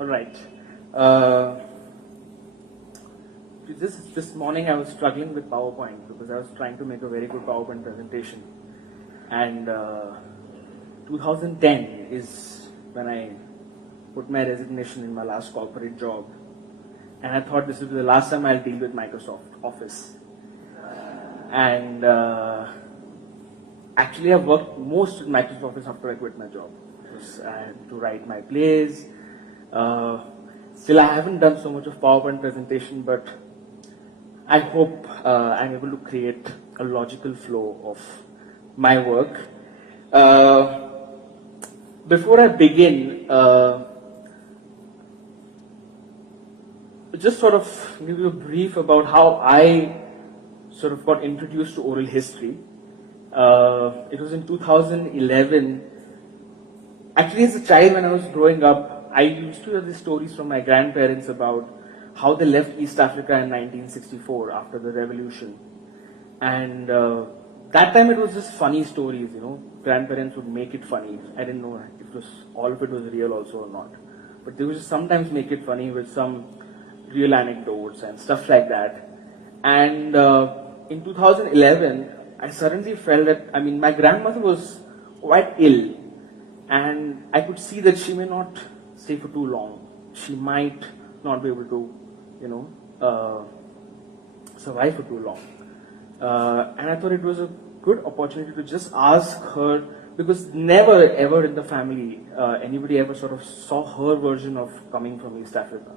All right. Uh, this morning I was struggling with PowerPoint because I was trying to make a very good PowerPoint presentation, and 2010 is when I put my resignation in my last corporate job, and I thought this would be the last time I'll deal with Microsoft Office. And actually, I've worked most with Microsoft Office after I quit my job. Because I had to write my plays. Still, I haven't done so much of PowerPoint presentation, but I hope I'm able to create a logical flow of my work. Before I begin, just sort of give you a brief about how I sort of got introduced to oral history. It was in 2011. Actually, as a child, when I was growing up, I used to hear these stories from my grandparents about how they left East Africa in 1964 after the revolution. And that time it was just funny stories, you know. Grandparents would make it funny. I didn't know if all of it was real also or not. But they would just sometimes make it funny with some real anecdotes and stuff like that. And in 2011, I suddenly felt that, my grandmother was quite ill, and I could see that she may not stay for too long. She might not be able to, survive for too long. And I thought it was a good opportunity to just ask her, because never ever in the family anybody ever sort of saw her version of coming from East Africa.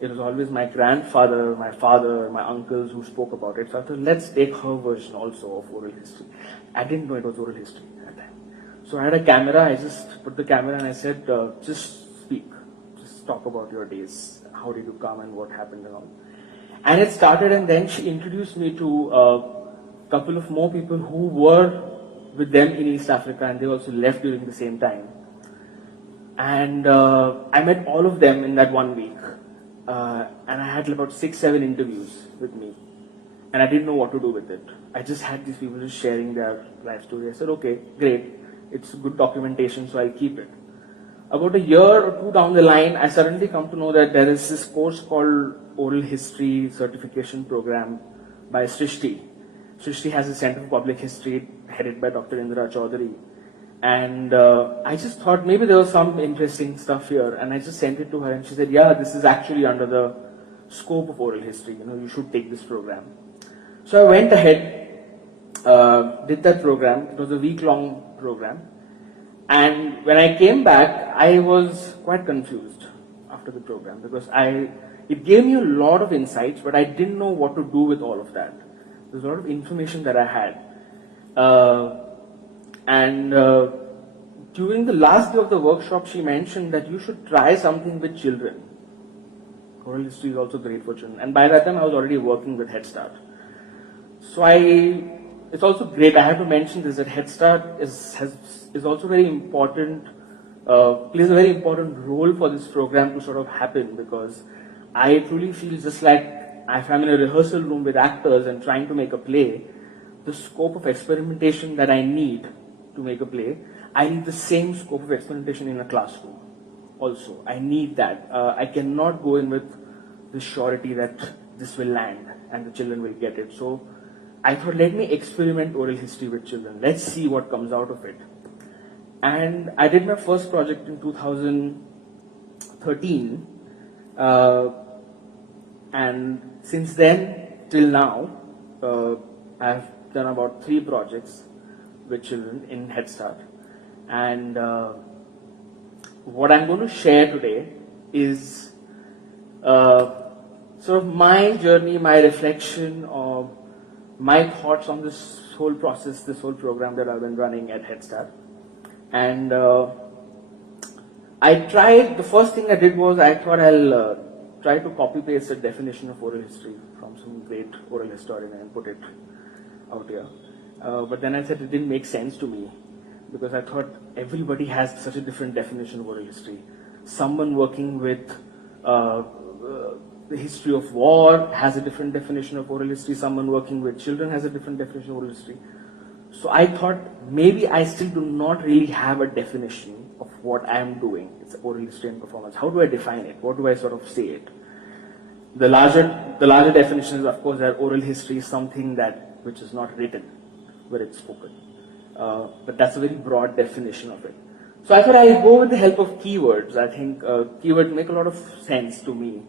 It was always my grandfather, my father, my uncles who spoke about it. So I thought, let's take her version also of oral history. I didn't know it was oral history at that time. So I had a camera, I just put the camera and I said, just speak. Just talk about your days. How did you come and what happened and all. And it started, and then she introduced me to a couple of more people who were with them in East Africa, and they also left during the same time. And I met all of them in that 1 week. And I had about 6-7 interviews with me, and I didn't know what to do with it. I just had these people just sharing their life story. I said, okay, great, it's good documentation, so I'll keep it. About a year or two down the line, I suddenly come to know that there is this course called Oral History Certification Program by Srishti. Srishti has a Center for Public History headed by Dr. Indra Chaudhary. And I just thought maybe there was some interesting stuff here, and I just sent it to her, and she said, yeah, this is actually under the scope of oral history, you should take this program. So I went ahead, did that program. It was a week-long program, and when I came back, I was quite confused after the program, because it gave me a lot of insights, but I didn't know what to do with all of that. There's a lot of information that I had. And during the last day of the workshop, she mentioned that you should try something with children. Oral history is also great for children. And by that time, I was already working with Head Start. So it's also great. I have to mention this, that Head Start is also very important, plays a very important role for this program to sort of happen, because I truly feel just like if I'm in a rehearsal room with actors and trying to make a play, the scope of experimentation that I need to make a play, I need the same scope of experimentation in a classroom also. I need that. I cannot go in with the surety that this will land and the children will get it. So I thought, let me experiment oral history with children. Let's see what comes out of it. And I did my first project in 2013. And since then till now, I've done about 3 projects with children in Head Start. And what I'm going to share today is sort of my journey, my reflection, or my thoughts on this whole process, this whole program that I've been running at Head Start. And the first thing I did was I thought I'll try to copy paste a definition of oral history from some great oral historian and put it out here. But then I said it didn't make sense to me, because I thought everybody has such a different definition of oral history. Someone working with the history of war has a different definition of oral history. Someone working with children has a different definition of oral history. So I thought maybe I still do not really have a definition of what I am doing. It's oral history and performance. How do I define it? What do I sort of say it? The larger definition is, of course, that oral history is something which is not written, where it's spoken. But that's a very broad definition of it. So I thought I'll go with the help of keywords. I think keywords make a lot of sense to me.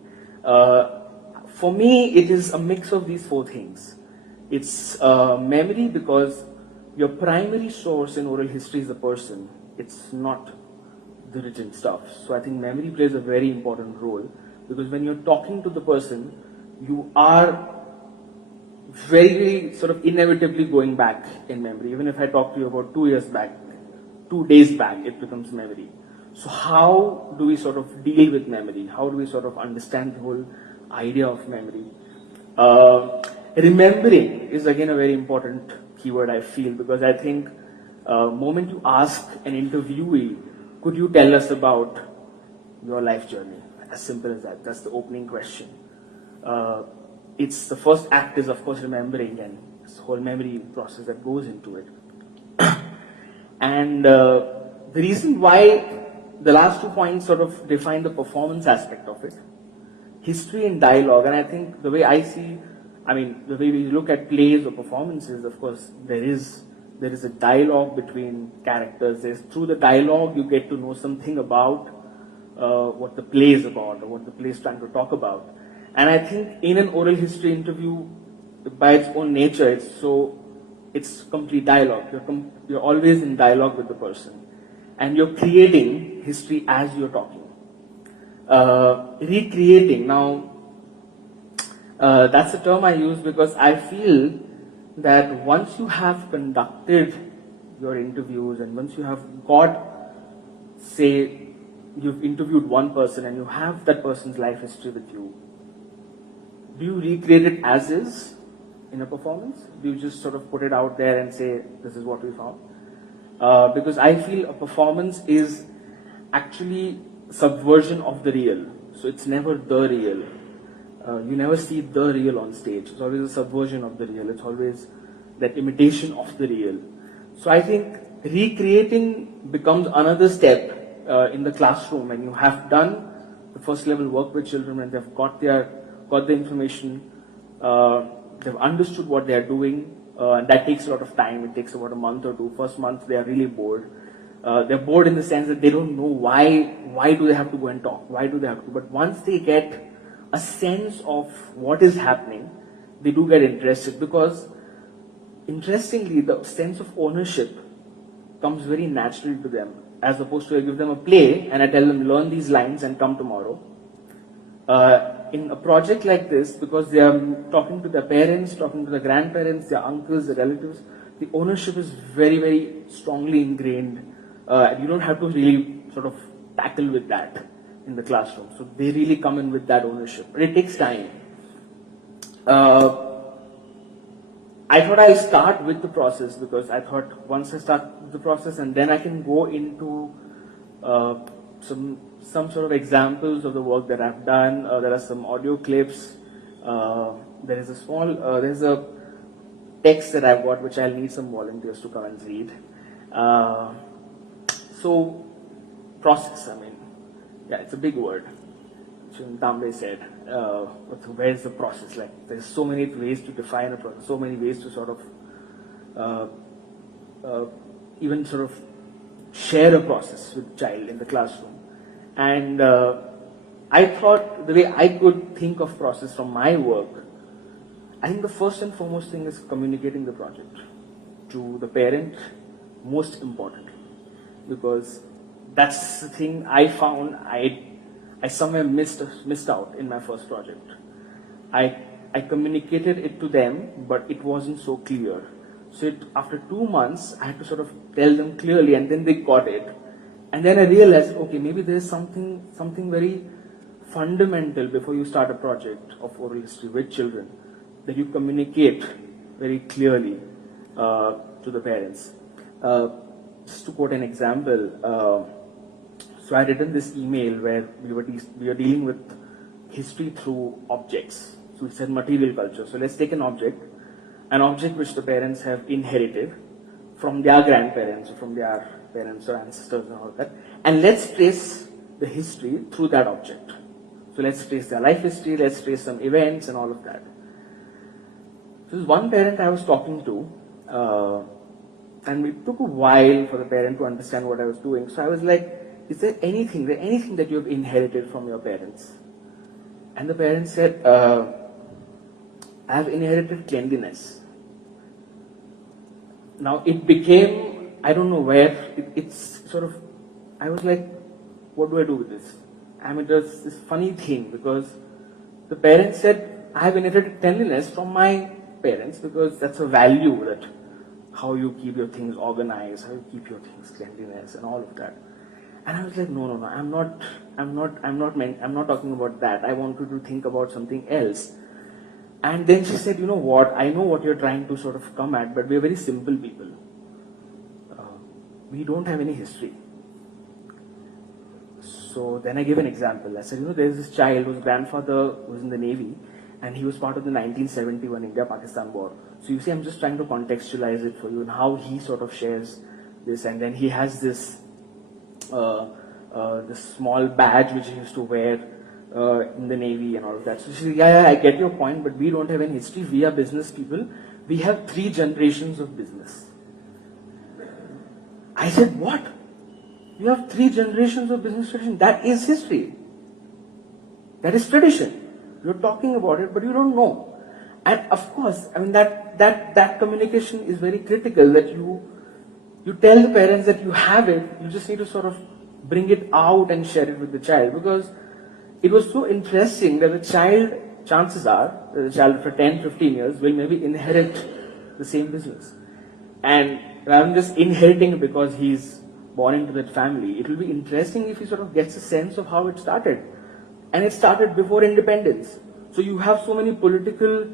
For me, it is a mix of these four things. It's memory, because your primary source in oral history is the person. It's not the written stuff. So I think memory plays a very important role, because when you're talking to the person, you are very sort of inevitably going back in memory. Even if I talk to you about 2 years back, 2 days back, it becomes memory. So how do we sort of deal with memory? How do we sort of understand the whole idea of memory? Remembering is again a very important keyword, I feel, because I think moment you ask an interviewee, could you tell us about your life journey? As simple as that. That's the opening question. It's the first act is, of course, remembering, and this whole memory process that goes into it. And the reason why the last 2 points sort of define the performance aspect of it, history and dialogue. And I think the way I see, the way we look at plays or performances, of course, there is a dialogue between characters. Through the dialogue, you get to know something about what the play is about, or what the play is trying to talk about. And I think in an oral history interview, by its own nature, it's complete dialogue. You're always in dialogue with the person, and you're creating history as you're talking. Recreating, now that's a term I use because I feel that once you have conducted your interviews, and once you have say you've interviewed one person and you have that person's life history with you, do you recreate it as is in a performance? Do you just sort of put it out there and say, this is what we found? Because I feel a performance is actually subversion of the real. So it's never the real. You never see the real on stage. It's always a subversion of the real. It's always that imitation of the real. So I think recreating becomes another step in the classroom, when you have done the first level work with children, and they've got the information, they've understood what they are doing, and that takes a lot of time. It takes about a month or two. First month, they are really bored. They're bored in the sense that they don't know why do they have to go and talk? Why do they have to? But once they get a sense of what is happening, they do get interested, because interestingly, the sense of ownership comes very naturally to them, as opposed to I give them a play and I tell them, learn these lines and come tomorrow. In a project like this, because they are talking to their parents, talking to their grandparents, their uncles, their relatives, the ownership is very, very strongly ingrained. And you don't have to really sort of tackle with that in the classroom. So they really come in with that ownership. But it takes time. I thought I'll start with the process, because I thought once I start with the process, and then I can go into some sort of examples of the work that I've done. There are some audio clips. There is there's a text that I've got, which I'll need some volunteers to come and read. So, process, it's a big word. Dambe said, where's the process? Like, there's so many ways to define a process, so many ways to sort of even sort of share a process with child in the classroom. And I thought the way I could think of process from my work, I think the first and foremost thing is communicating the project to the parent, most importantly, because that's the thing I found I somewhere missed out in my first project. I communicated it to them, but it wasn't so clear. So after 2 months, I had to sort of tell them clearly, and then they got it. And then I realized, okay, maybe there's something very fundamental before you start a project of oral history with children, that you communicate very clearly to the parents. Just to quote an example, so I had written this email where we were dealing with history through objects. So we said material culture. So let's take an object which the parents have inherited from their grandparents, or from their parents or ancestors and all that, and let's trace the history through that object. So let's trace their life history, let's trace some events and all of that. So this one parent I was talking to, and it took a while for the parent to understand what I was doing. So I was like, is there anything that you have inherited from your parents? And the parent said, I have inherited cleanliness. Now it became, I don't know where, it's sort of, I was like, what do I do with this? I mean, there's this funny thing because the parent said, I have inherited cleanliness from my parents because that's a value, that how you keep your things organized, how you keep your things cleanliness and all of that. And I was like, no, I'm not talking about that. I want you to think about something else. And then she said, you know what, I know what you're trying to sort of come at, but we're very simple people. We don't have any history. So then I gave an example. I said, you know, there's this child whose grandfather was in the Navy, and he was part of the 1971 India-Pakistan war. So you see, I'm just trying to contextualize it for you and how he sort of shares this. And then he has this this small badge which he used to wear in the Navy and all of that. So she said, yeah, I get your point, but we don't have any history. We are business people. We have 3 generations of business. I said, what? You have 3 generations of business tradition. That is history. That is tradition. You're talking about it, but you don't know. And of course, I mean that communication is very critical. That you tell the parents that you have it. You just need to sort of bring it out and share it with the child, because it was so interesting that the child, chances are that the child for 10, 15 years will maybe inherit the same business, and rather than just inheriting because he's born into that family, it will be interesting if he sort of gets a sense of how it started. And it started before independence. So you have so many political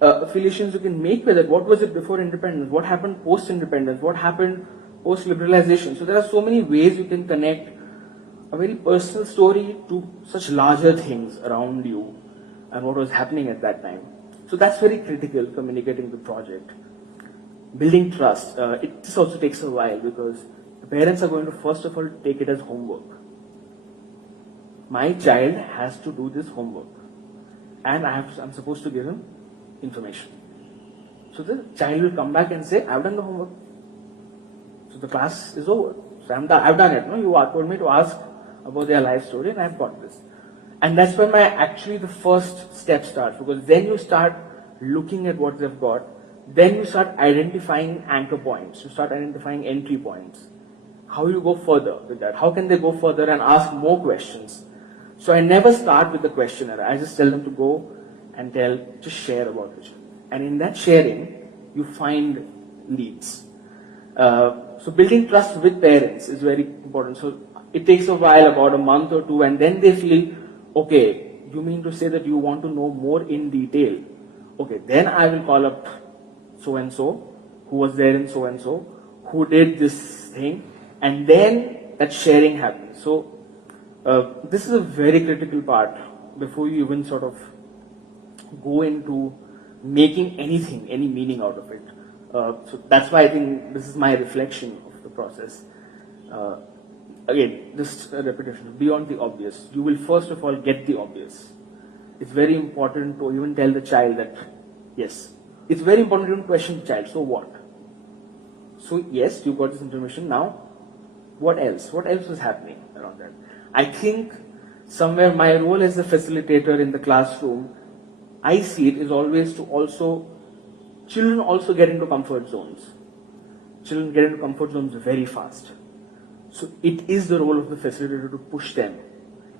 affiliations you can make with it. What was it before independence? What happened post-independence? What happened post-liberalization? So there are so many ways you can connect a very personal story to such larger things around you and what was happening at that time. So that's very critical, communicating the project. Building trust. This also takes a while because the parents are going to first of all take it as homework. My child has to do this homework, and I'm supposed to give him information. So the child will come back and say, I've done the homework. So the class is over. So I've done it. No, you told me to ask about their life story, and I've got this. And that's when actually the first step starts, because then you start looking at what they've got. Then you start identifying anchor points. You start identifying entry points. How you go further with that? How can they go further and ask more questions? So I never start with the questionnaire. I just tell them to go and just share about it. And in that sharing, you find leads. So building trust with parents is very important. So it takes a while, about a month or 2, and then they feel, okay, you mean to say that you want to know more in detail? Okay, then I will call up so-and-so, who was there in so-and-so, who did this thing, and then that sharing happens. So this is a very critical part before you even sort of go into making anything, any meaning out of it. So that's why I think this is my reflection of the process. Again, this repetition, beyond the obvious. You will first of all get the obvious. It's very important to even tell the child that, yes, it's very important to even question the child, so what? So yes, you got this information, now what else? What else was happening around that? I think somewhere my role as a facilitator in the classroom, I see it is always to children also get into comfort zones. Children get into comfort zones very fast. So it is the role of the facilitator to push them,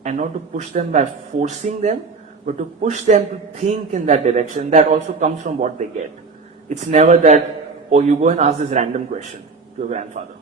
and not to push them by forcing them, but to push them to think in that direction. That also comes from what they get. It's never that, oh, you go and ask this random question to your grandfather.